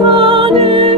sun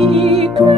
Igor.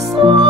所